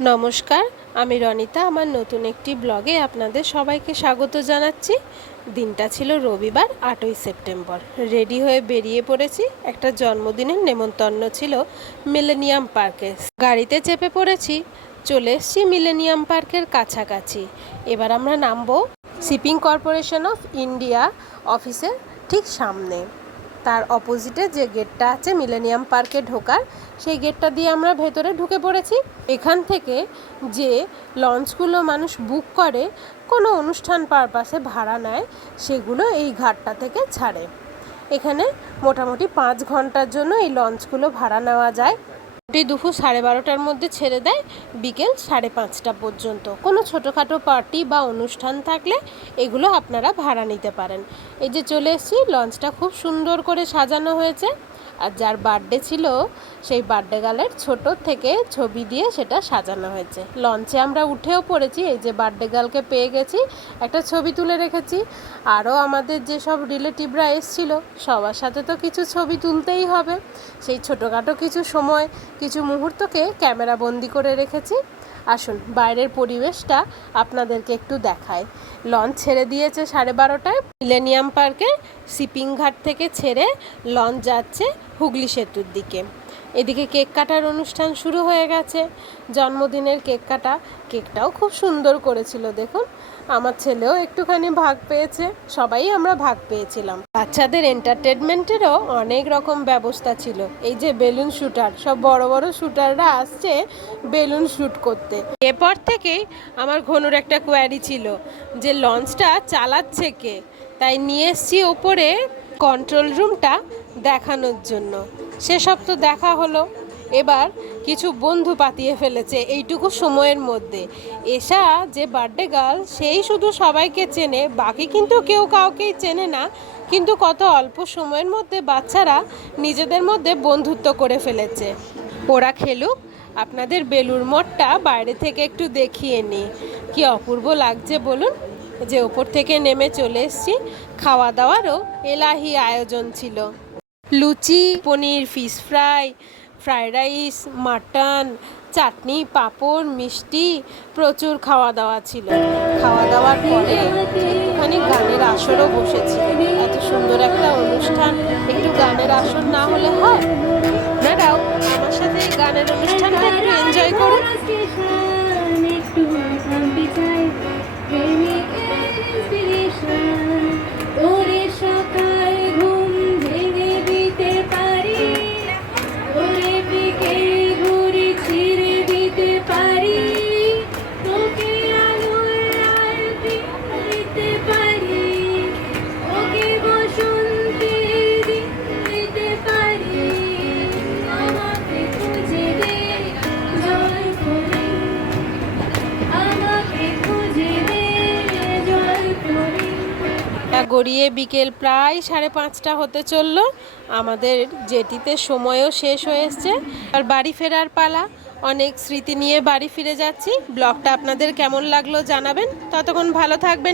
নমস্কার, আমি রনিতা। আমার নতুন একটি ব্লগে আপনাদের সবাইকে স্বাগত জানাচ্ছি। দিনটা ছিল রবিবার, 8ই সেপ্টেম্বর। রেডি হয়ে বেরিয়ে পড়েছি। একটা জন্মদিনের নেমন্তন্ন ছিল মিলেনিয়াম পার্কে। গাড়িতে চেপে পড়েছি, চলে এসেছি মিলেনিয়াম পার্কের কাছাকাছি। এবার আমরা নামবো শিপিং কর্পোরেশন অফ ইন্ডিয়া অফিসের ঠিক সামনে। তার অপোজিটে যে গেটটা আছে মিলেনিয়াম পার্কে ঢোকার, সেই গেটটা দিয়ে আমরা ভেতরে ঢুকে পড়েছি। এখান থেকে যে লঞ্চগুলো মানুষ বুক করে কোনো অনুষ্ঠান পারপাসে ভাড়া নেয়, সেগুলো এই ঘাটটা থেকে ছাড়ে। এখানে মোটামুটি 5 ঘন্টার জন্য এই লঞ্চগুলো ভাড়া নেওয়া যায়। দুপুর 12:30টার মধ্যে ছেড়ে দেয়, বিকেল 5:30টা পর্যন্ত। কোনো ছোটোখাটো পার্টি বা অনুষ্ঠান থাকলে এগুলো আপনারা ভাড়া নিতে পারেন। এই যে চলে এসেছি, লঞ্চটা খুব সুন্দর করে সাজানো হয়েছে। আর যার বার্থডে ছিল সেই বার্থডে গার্লের ছোট থেকে ছবি দিয়ে সেটা সাজানো হয়েছে। লঞ্চে আমরা উঠেও পড়েছি। এই যে বার্থডে গার্লকে পেয়ে গেছি, একটা ছবি তুলে রেখেছি। আরও আমাদের যেসব রিলেটিভরা এসছিল, সবার সাথে তো কিছু ছবি তুলতেই হবে। সেই ছোটোখাটো কিছু সময়, কিছু মুহূর্তকে ক্যামেরা বন্দি করে রেখেছি। আসুন বাইরের পরিবেশটা আপনাদেরকে একটু দেখায়। লঞ্চ ছেড়ে দিয়েছে 12:30টায়। মিলেনিয়াম পার্কের শিপিং ঘাট থেকে ছেড়ে লঞ্চ যাচ্ছে হুগলি সেতুর দিকে। এদিকে কেক কাটার অনুষ্ঠান শুরু হয়ে গেছে। জন্মদিনের কেক কাটা, কেকটাও খুব সুন্দর করেছিল। দেখুন, আমার ছেলেও একটুখানি ভাগ পেয়েছে, সবাই আমরা ভাগ পেয়েছিলাম। বাচ্চাদের এন্টারটেনমেন্টেরও অনেক রকম ব্যবস্থা ছিল। এই যে বেলুন শুটার, সব বড় বড় শুটাররা আসছে বেলুন শ্যুট করতে। এরপর থেকেই আমার ঘনুর একটা কোয়ারি ছিল যে লঞ্চটা চালাচ্ছে কে, তাই নিয়ে এসছি ওপরে কন্ট্রোল রুমটা দেখানোর জন্য। সেসব তো দেখা হলো। এবার কিছু বন্ধু পাতিয়ে ফেলেছে এইটুকু সময়ের মধ্যে। এসা যে বার্থডে গার্ল, সেই শুধু সবাইকে চেনে, বাকি কিন্তু কেউ কাউকেই চেনে না। কিন্তু কত অল্প সময়ের মধ্যে বাচ্চারা নিজেদের মধ্যে বন্ধুত্ব করে ফেলেছে। ওরা খেলুক, আপনাদের বেলুর মঠটা বাইরে থেকে একটু দেখিয়ে নিই। কি অপূর্ব লাগছে বলুন। যে ওপর থেকে নেমে চলে এসেছি। খাওয়া দাওয়ারও এলাহি আয়োজন ছিল। লুচি, paneer, fish fry, fried rice, mutton, chutney, papad, মিষ্টি, প্রচুর খাওয়া দাওয়া ছিল। খাওয়া দাওয়ার পরে একটুখানি গানের আসরও বসেছিল। এত সুন্দর একটা অনুষ্ঠান, একটু গানের আসর না হলে হয়? আপনারাও আমার সাথে এই গানের অনুষ্ঠানটা একটু এনজয় করুন। গড়িয়ে বিকেল প্রায় 5:30টা হতে চলল। আমাদের জেটিতে সময়ও শেষ হয়ে এসছে, আর বাড়ি ফেরার পালা। অনেক স্মৃতি নিয়ে বাড়ি ফিরে যাচ্ছি। ব্লগটা আপনাদের কেমন লাগলো জানাবেন। ততক্ষণ ভালো থাকবেন।